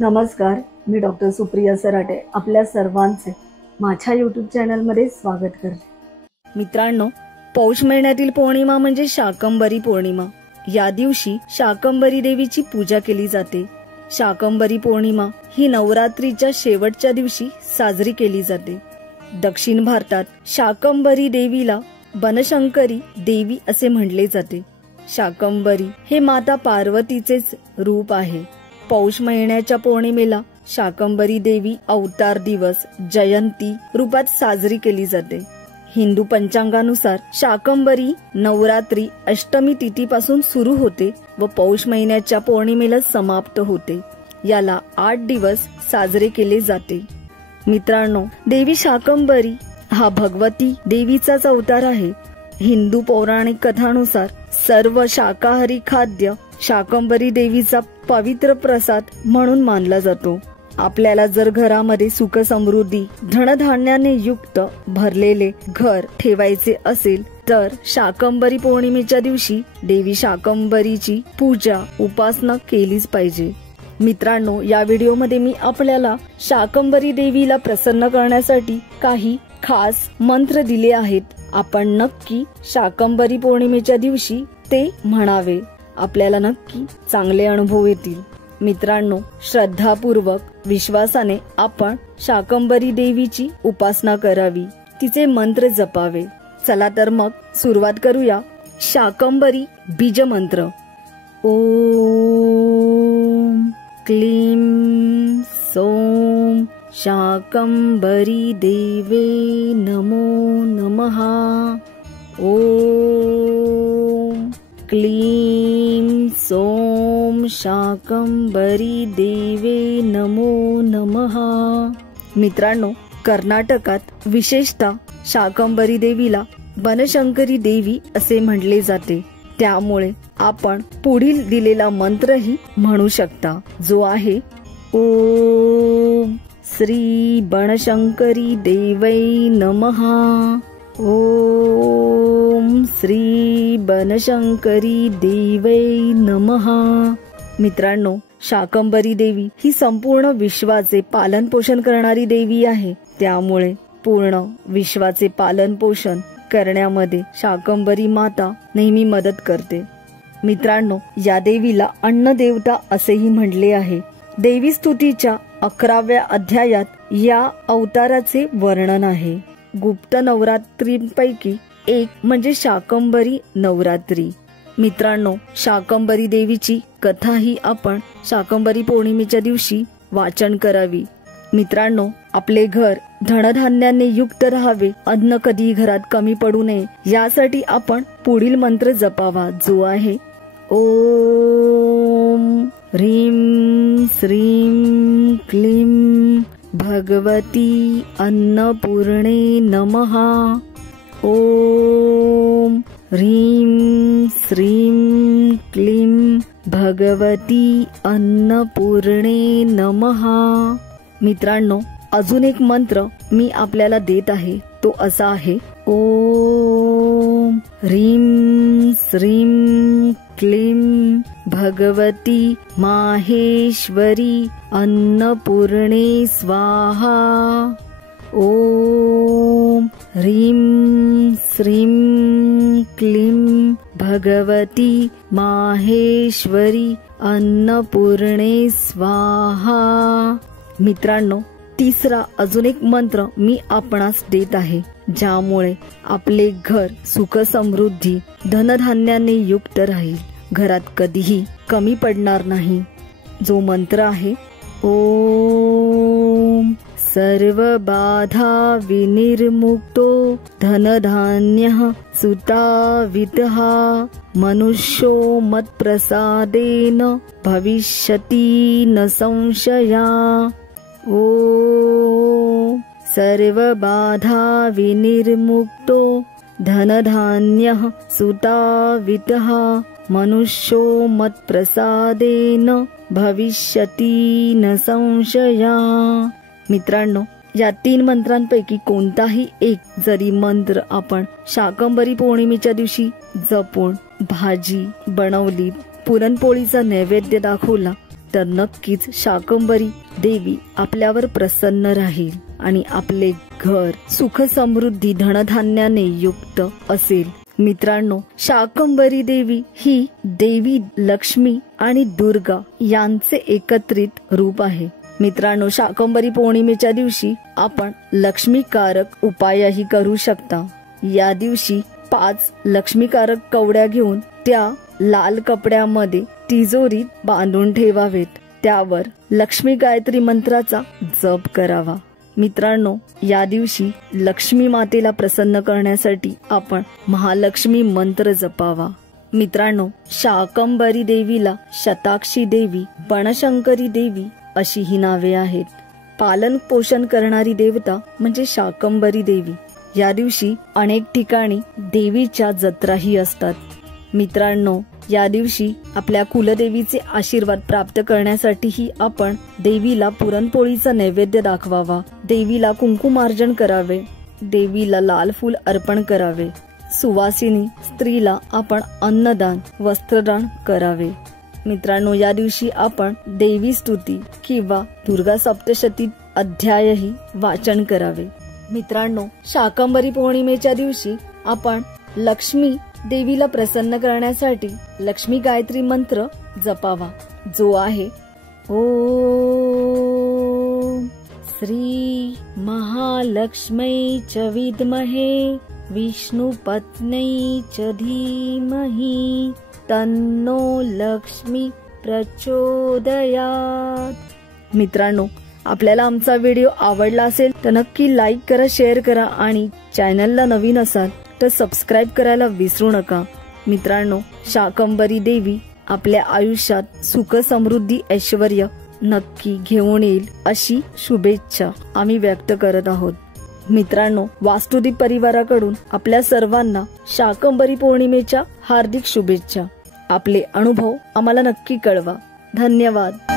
नमस्कार, मी डॉक्टर सुप्रिया सराटे आपल्या सर्वांचे माझ्या यूट्यूब चॅनलमध्ये स्वागत करते। मित्रांनो, पौष महिन्यातील पौर्णिमा म्हणजे शाकंभरी पौर्णिमा। या दिवशी शाकंभरी देवीची पूजा केली जाते। शाकंभरी पौर्णिमा ही नवरात्रीच्या शेवटच्या दिवशी साजरी केली जाते। दक्षिण भारतात शाकंभरी देवीला बनशंकरी देवी असे म्हणले जाते। शाकंभरी हे माता पार्वतीचेच रूप आहे। पौष महिन्याच्या पौर्णिमेला शाकंभरी देवी अवतार दिवस जयंती रूपात साजरी केली जाते। हिंदू पंचांगानुसार शाकंभरी नवरात्री अष्टमी तिथीपासून सुरू होते व पौष महिन्याच्या पौर्णिमेला समाप्त होते। याला 8 दिवस साजरे केले जाते। मित्रांनो, देवी शाकंभरी हा भगवती देवीचाच अवतार आहे। हिंदू पौराणिक कथानुसार सर्व शाकाहारी खाद्य शाकंभरी देवीचा पवित्र प्रसाद म्हणून मानला जातो। आपल्याला जर घरामध्ये सुख समृद्धी धनधान्याने युक्त भरलेले घर ठेवायचे असेल तर शाकंभरी पौर्णिमेच्या दिवशी देवी शाकंभरीची पूजा उपासना केलीच पाहिजे। मित्रांनो, या व्हिडिओमध्ये मी आपल्याला शाकंभरी देवीला प्रसन्न करण्यासाठी काही खास मंत्र दिले आहेत। आपण नक्की शाकंभरी पौर्णिमेच्या दिवशी ते म्हणावे, आपल्याला नक्की चांगले अनुभव येतील। मित्रांनो, श्रद्धापूर्वक विश्वासाने आपण शाकंभरी देवीची उपासना करावी, तिचे मंत्र जपावे। चला तर मग सुरुवात करूया। शाकंभरी बीज मंत्र। ओम क्लीं सौं शाकंभरी देवे नमो नमः। ओम क्लीं सौं शाकंभरी देवे नमो नमः। मित्रांनो, कर्नाटकात विशेषतः शाकंभरी देवीला बनशंकरी देवी असे म्हटले जाते। त्यामुळे आपण पुढील दिलेला मंत्रही म्हणू शकता, जो आहे ओम श्री बनशंकरी देवै नमः। ओम श्री बनशंकरी देवै नमः। मित्रांनो, शाकंभरी देवी ही संपूर्ण विश्वाचे पालन पोषण करणारी देवी आहे। त्यामुळे पूर्ण विश्वाचे पालन पोषण करण्यामध्ये शाकंभरी माता नेहमी मदत करते। मित्रांनो, या देवीला अन्न देवता असेही म्हटले आहे। देवी स्तुतीच्या 11व्या अध्यायात या अवताराचे वर्णन आहे। गुप्त नवरात्रींपैकी एक म्हणजे शाकंभरी नवरात्री। मित्रांनो, शाकंभरी देवीची कथाही आपण शाकंभरी पौर्णिमेच्या दिवशी वाचन करावी। मित्रांनो, आपले घर धनधान्याने युक्त राहावे, अन्न कधी घरात कमी पडू नये, यासाठी आपण पुढील मंत्र जपावा, जो आहे ओम ह्रीं श्रीं क्लीं भगवती अन्नपूर्णे नमः। ओम ह्रीं श्रीं क्लीं भगवती अन्नपूर्णे नमः। मित्रांनो, अजून एक मंत्र मी आपल्याला देत आहे, तो असा आहे ओम ह्रीं श्रीं क्लीं भगवती माहेश्वरी अन्नपूर्णे स्वाहा। ओम ह्रीं श्रीं क्लीं भगवती माहेश्वरी अन्नपूर्णे स्वाहा। मित्रांनो, तिसरा अजून एक मंत्र मी आपणास देत आहे, ज्यामुळे आपले घर सुख समृद्धी धनधान्याने युक्त राहील, घरात कधीही कमी पडणार नाही। जो मंत्र आहे ओम सर्व बाधा विनिर्मुक्तो धनधान्यः सुतावितः मनुष्यो मत्प्रसादेन भविष्यति न संशया। ओम सर्व बाधा विनिर्मुक्तो धनधान्यः सुतावितः मनुष्यो मत्प्रसादेन भविष्यति न संशया। मित्रांनो, या 3 मंत्रांपैकी कोणताही एक जरी मंत्र आपण शाकंभरी पौर्णिमेच्या दिवशी जपून भाजी बनवली, पुरणपोळीचा नैवेद्य दाखवला तर नक्कीच शाकंभरी देवी आपल्यावर प्रसन्न राहील आणि आपले घर सुख समृद्धी धनधान्याने युक्त असेल। मित्रांनो, शाकंभरी देवी ही देवी लक्ष्मी आणि दुर्गा यांचे एकत्रित रूप आहे। मित्रांनो, शाकंभरी पौर्णिमेच्या दिवशी आपण लक्ष्मीकारक उपायही करू शकता। या दिवशी 5 लक्ष्मीकारक कवड्या घेऊन त्या लाल कपड्यामध्ये तिजोरीत बांधून ठेवावेत। त्यावर लक्ष्मी गायत्री मंत्राचा जप करावा। मित्रांनो, या दिवशी लक्ष्मी मातेला प्रसन्न करण्यासाठी आपण महालक्ष्मी मंत्र जपावा। मित्रांनो, शाकंभरी देवीला शताक्षी देवी, बनशंकरी देवी अशी ही नावे आहेत। पालन पोषण करणारी देवता म्हणजे शाकंभरी देवी। या दिवशी अनेक ठिकाणी देवीच्या जत्राही असतात। मित्रांनो, या दिवशी आपल्या कुलदेवीचे आशीर्वाद प्राप्त करण्यासाठीही आपण देवीला पुरणपोळीचा नैवेद्य दाखवावा, देवीला कुंकुमार्जन करावे, देवीला लाल फूल अर्पण करावे, सुवासिनी स्त्रीला आपण अन्नदान वस्त्रदान करावे। मित्रांनो, या दिवशी आपण देवी स्तुती किंवा दुर्गा सप्तशती अध्यायही वाचन करावे। मित्रांनो, शाकंभरी पौर्णिमेच्या दिवशी आपण लक्ष्मी देवीला प्रसन्न करण्यासाठी लक्ष्मी गायत्री मंत्र जपावा, जो आहे ओम श्री महालक्ष्मी च विद्महे विष्णुपत्नी च धीमहि तन्नो लक्ष्मी प्रचोदयात्। मित्रांनो, आपल्याला आमचा व्हिडिओ आवडला असेल तर नक्की लाईक करा, शेअर करा आणि चॅनलला नवीन असाल तर सबस्क्राईब करायला विसरू नका। मित्रांनो, शाकंभरी देवी आपल्या आयुष्यात सुख समृद्धी ऐश्वर्य नक्की घेऊन येईल अशी शुभेच्छा आम्ही व्यक्त करत आहोत। मित्रांनो, वास्तुदीप परिवाराकडून आपल्या सर्वांना शाकंभरी पौर्णिमेच्या हार्दिक शुभेच्छा। आपले अनुभव आम्हाला नक्की कळवा। धन्यवाद।